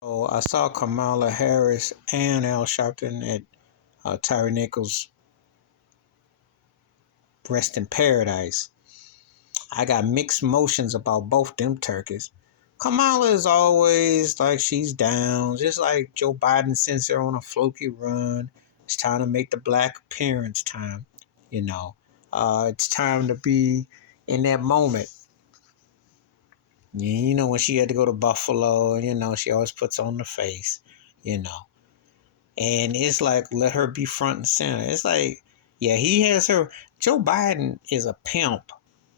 Oh, I saw Kamala Harris and Al Sharpton at Tyre Nichols' Rest in Paradise. I got mixed emotions about both them turkeys. Kamala is always like she's down, just like Joe Biden sends her on a fluky run. It's time to make the black appearance time, you know. It's time to be in that moment. You know, when she had to go to Buffalo, she always puts on the face, you know. And it's like, let her be front and center. It's like, yeah, he has her. Joe Biden is a pimp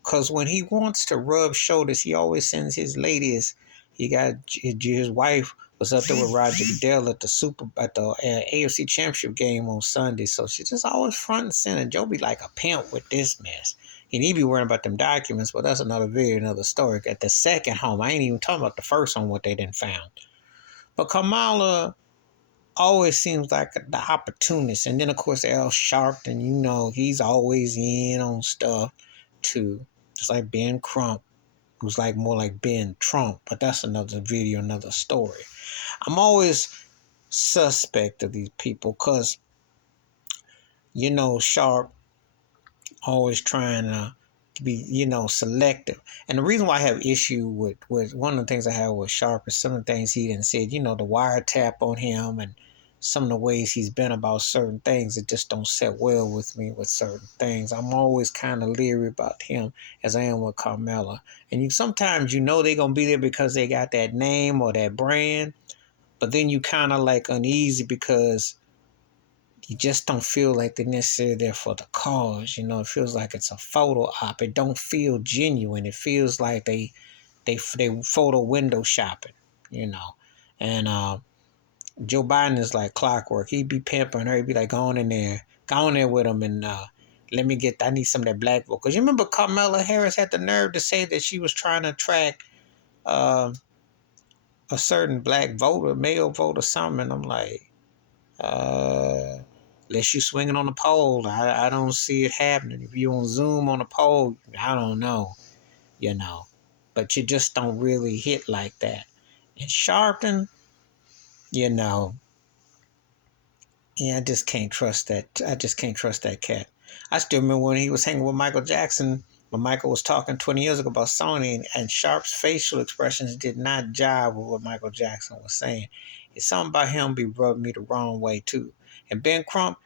because when he wants to rub shoulders, he always sends his ladies. He got his wife was up there with Roger Goodell at the AFC Championship game on Sunday, so she's just always front and center. Joe be like a pimp with this mess, and he be worrying about them documents, but that's another video, another story. At the second home, I ain't even talking about the first home what they didn't found, but Kamala always seems like the opportunist. And then, of course, Al Sharpton, he's always in on stuff too. Just like Ben Crump, who's like more like Ben Trump. But that's another video, another story. I'm always suspect of these people because, Sharp always trying to be, selective. And the reason why I have issue with one of the things I have with Sharp is some of the things he didn't say, the wiretap on him and some of the ways he's been about certain things that just don't sit well with me with certain things. I'm always kind of leery about him as I am with Carmela. And sometimes they're going to be there because they got that name or that brand, but then you kind of like uneasy because you just don't feel like they're necessarily there for the cause. It feels like it's a photo op. It don't feel genuine. It feels like they photo window shopping, And Joe Biden is like clockwork. He'd be pimping her. He'd be like, go on there with him and I need some of that black vote. Because you remember Kamala Harris had the nerve to say that she was trying to attract uh, a certain black voter, male voter, something. And I'm like, unless you swinging on the pole, I don't see it happening. If you on Zoom on a pole, I don't know, But you just don't really hit like that. And Sharpton, yeah, I just can't trust that. I just can't trust that cat. I still remember when he was hanging with Michael Jackson, when Michael was talking 20 years ago about Sony, and Sharp's facial expressions did not jive with what Michael Jackson was saying. It's something about him be rubbing me the wrong way too. And Ben Crump,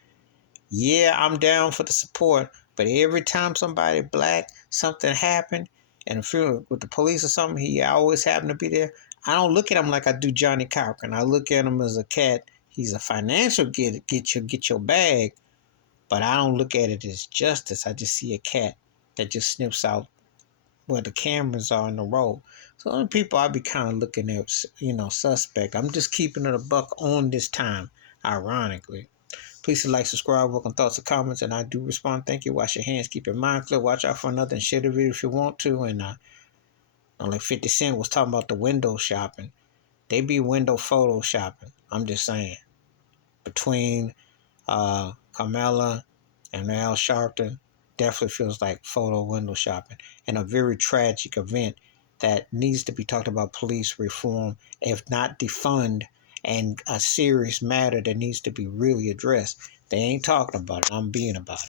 yeah, I'm down for the support, but every time somebody black, something happened, and if you're with the police or something, he always happened to be there. I don't look at him like I do Johnny Cochran. I look at him as a cat. He's a financial get your bag, but I don't look at it as justice. I just see a cat that just snips out where the cameras are in the road. So the only people I be kind of looking at, suspect. I'm just keeping it a buck on this time, ironically. Please like, subscribe, welcome thoughts and comments, and I do respond. Thank you. Wash your hands, keep your mind clear, watch out for another, and share the video if you want to. And like 50 Cent was talking about the window shopping. They be window photo shopping. I'm just saying. Between Carmela and Al Sharpton, definitely feels like photo window shopping. And a very tragic event that needs to be talked about police reform, if not defund, and a serious matter that needs to be really addressed. They ain't talking about it. I'm being about it.